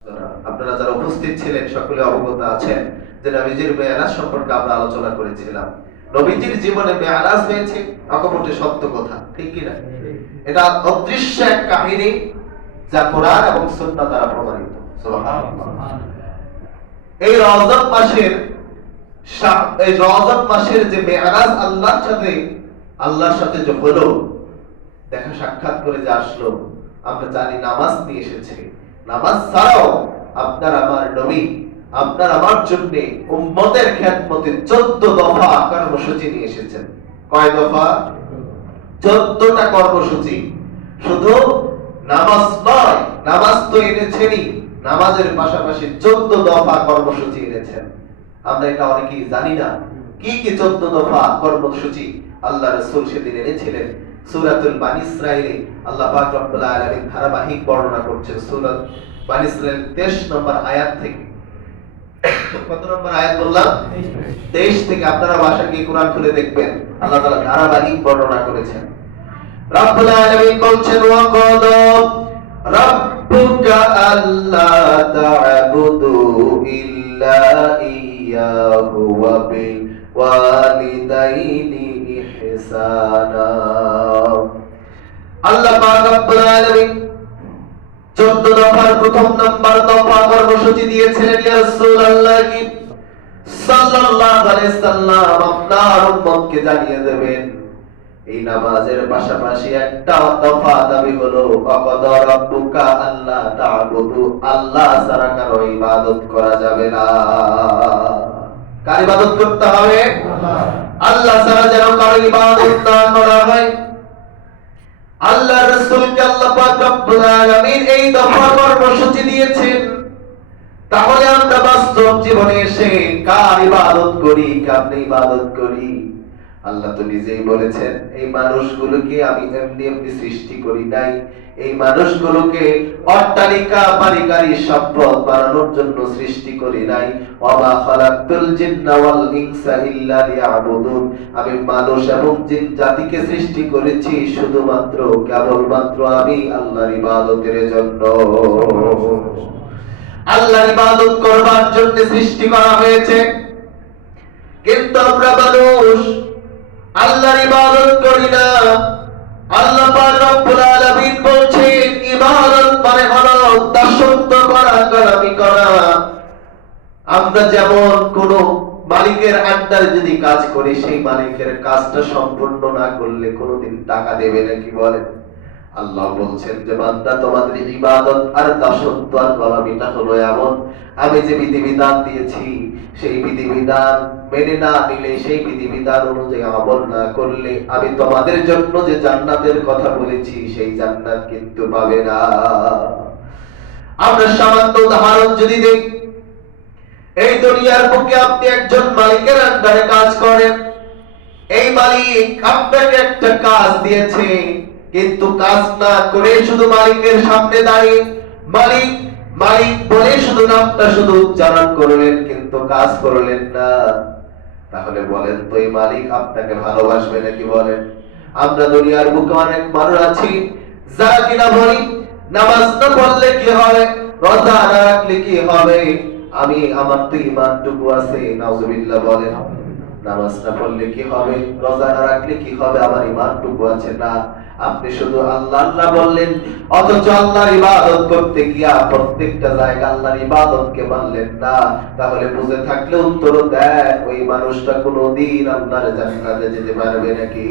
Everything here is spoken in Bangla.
আপনারা যারা উপস্থিত ছিলেন সকলে অবগত আছেন যে নবীজির মেরাজ সম্পর্কে আমরা আলোচনা করেছিলাম। নবীজির জীবনে মেরাজ হয়েছে অকপটে সত্য কথা, ঠিক কি না? এটা অদৃশ্য এক কাহিনী যা কোরআন এবং সুন্নাহ দ্বারা প্রমাণিত। সুবহানাল্লাহ। এই রজব মাসের যে মেরাজ আল্লাহর সাথে যে হলো, দেখা সাক্ষাৎ করে যে আসলো, আমরা জানি নামাজ নিয়ে এসেছে। নামাজ ছাড়াও আপনার আমার নবী আপনার আমার জন্য উম্মতের খেদমতে 14 দফা কর্মসূচি নিয়ে এসেছেন। কয় দফা? 14টা কর্মসূচি। শুধু নামাজ নয়, নামাজ তো এনেছেনই, নামাজের পাশাপাশি 14 দফা কর্মসূচি এনেছেন। আমরা এটা অনেকেই জানি না। কি কি 14 দফা কর্মসূচি আল্লাহ রাসূল সেদিন এনেছিলেন? সূরাতুল বানী ইসরাঈলে আল্লাহ পাক রব্বুল আলামিন ধারাবাহিক বর্ণনা করছেন সূরা বানী ইসরাঈল 23 নম্বর আয়াত থেকে। কত নম্বর আয়াত বললাম? 23 থেকে। আপনারা বাসা গিয়ে কোরআন খুলে দেখবেন, আল্লাহ তাআলা ধারাবাহিক বর্ণনা করেছেন। রব্বুল আলামিন বলছেন, ওয়া ক্বাদা রাব্বুকা আল্লা তা'বুদু ইল্লা ইয়াহু ওয়া বিল ওয়ালিদাইনি ইহসানা। আল্লাহ পাক রব্বুল আলামিন 14 দফার প্রথম নাম্বার দফা কর্মসূচি দিয়েছিলেন। ইয়া রাসূলুল্লাহ সাল্লাল্লাহু আলাইহি সাল্লাম আপনার উম্মতকে জানিয়ে দেবেন, এই নামাজের পাশাপাশি একটা দফা দাবি হলো, ওয়াকাদা রাব্বুকা আল্লা তা'বুদু, আল্লাহ ছাড়া কারো ইবাদত করা যাবে না। কার ইবাদত করতে হবে? আল্লাহ ছাড়া যেন কারো ইবাদত না করা হয়। আল্লাহ রাসূলকে আল্লাহ পাক রব্বুল আলামিন এই দফা কর্মসূচি দিয়েছেন। তাহলে আমরা বাস্তব জীবনে এসে কার ইবাদত করি, কার ইবাদত করি? আল্লাহ তো নিজেই বলেছেন, এই মানুষগুলোকে আমি এমনি এমনি সৃষ্টি করি নাই, এই মানুষগুলোকে অট্টালিকা বাড়িগাড়ি সম্পদ বানানোর জন্য সৃষ্টি করি নাই। ওয়া খালাকতুল জিন্না ওয়াল ইনসা ইল্লা লিয়াবুদুন, আমি মানুষ এবং জিন জাতিকে সৃষ্টি করেছি শুধুমাত্র কেবলমাত্র আমি আল্লাহর ইবাদতের জন্য। আল্লাহর ইবাদত করবার জন্য সৃষ্টি করা হয়েছে। কিন্তু আমরা মানুষ আল্লাহর ইবাদত করি না। আল্লাহ পাক রব্বুল আলামিন বলছেন, ইবাদত মানে হলো দাসত্ব করা, গোলামি করা। আমরা যেমন কোন মালিকের আন্ডারে যদি কাজ করি, সেই মালিকের কাজটা সম্পূর্ণ না করলে কোনোদিন টাকা দেবে নাকি বলেন? আল্লাহ বলছেন যে বান্দা, তোমাদের ইবাদত আর দাসত্ব আর গোলামিটা হলো এমন, আমি যে বিধিবিধান দিয়েছি সেই বিধিবিধান মেনে না নিলে, সেই বিধিবিধান অনুযায়ী আমল না করলে, আমি তোমাদের জন্য যে জান্নাতের কথা বলেছি সেই জান্নাত কিন্তু পাবে না। আমরা সামান্য উদাহরণ যদি দেই, এই দুনিয়ার বুকে আপনি একজন মালিকের আন্ডারে কাজ করেন। এই মালিক আপনাকে একটা কাজ দিয়েছে, কিন্তু কাজ না করে শুধু মালিকের সামনে দাঁড়িয়ে মালিক মালিক বলে শুধু নামটা শুধু উচ্চারণ করলেন, কিন্তু কাজ করলেন না। তাহলে বলেন তো এই মালিক আপনাকে ভালোবাসবে নাকি বলেন? আমরা দুনিয়ার বুকে অনেক মানুষ আছি যারা কিনা বলি, নামাজ না পড়লে কি হবে, রোজা না রাখলে কি হবে, আমি আমার তো ঈমানটুকু আছে, নাউজুবিল্লাহ বলেন। নামাজ না পড়লে কি হবে, রোজা না রাখলে কি হবে, আমার ঈমানটুকু আছে না। আপনি শুধু আল্লাহ আল্লাহ বললেন, অথচ আল্লাহর ইবাদত করতে গিয়া প্রত্যেকটা জায়গায় আল্লাহর ইবাদতকে মানলেন না। তাহলে বুঝে থাকলে উত্তর দেন, ওই মানুষটা কোনোদিন আল্লাহর জান্নাতে যেতে পারবে নাকি?